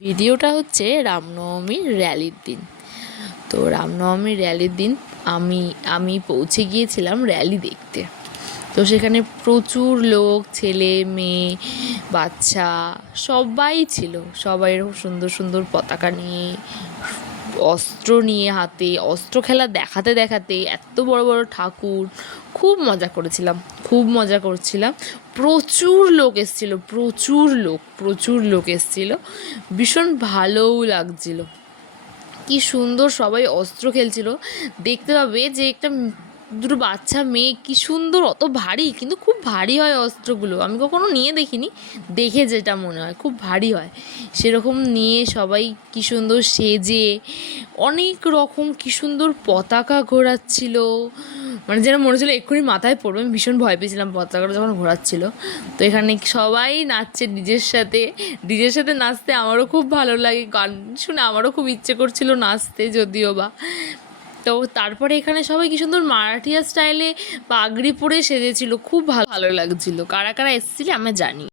ভিডিওটা হচ্ছে রামনবমীর র্যালির দিন। তো রামনবমীর র্যালির দিন আমি পৌঁছে গিয়েছিলাম র্যালি দেখতে। তো সেখানে প্রচুর লোক, ছেলে মেয়ে, বাচ্চা সবাই ছিল। সবাই এরকম সুন্দর সুন্দর পতাকা নিয়ে, অস্ত্র নিয়ে হাতে, অস্ত্র খেলা দেখাতে দেখাতে এত বড় বড় ঠাকুর, খুব মজা করেছিলাম, খুব মজা করছিলাম। প্রচুর লোক এসেছিলো, প্রচুর লোক এসেছিলো, ভীষণ ভালোও লাগছিল। কি সুন্দর সবাই অস্ত্র খেলছিল। দেখতে পাবে যে একটা দুটো বাচ্চা মেয়ে কি সুন্দর, অত ভারী, কিন্তু খুব ভারী হয় অস্ত্রগুলো। আমি কখনো নিয়ে দেখিনি, দেখে যেটা মনে হয় খুব ভারী হয়, সেরকম নিয়ে সবাই কি সুন্দর সেজে অনেক রকম কি সুন্দর পতাকা ঘোরাচ্ছিল। মানে যেন মনে হচ্ছিলো এক্ষুনি মাথায় পড়বে। আমি ভীষণ ভয় পেয়েছিলাম পতাকাটা যখন ঘোরাচ্ছিল। তো এখানে সবাই নাচছে ডিজের সাথে নাচতে আমারও খুব ভালো লাগে। গান শুনে আমারও খুব ইচ্ছে করছিল নাচতে, যদিও বা। তো তারপরে এখানে সবাই কি সুন্দর মারাঠিয়া স্টাইলে পাগড়ি পরে সেজেছিল, খুব ভালো লাগছিল। কারা কারা এসেছিলে আমি জানি।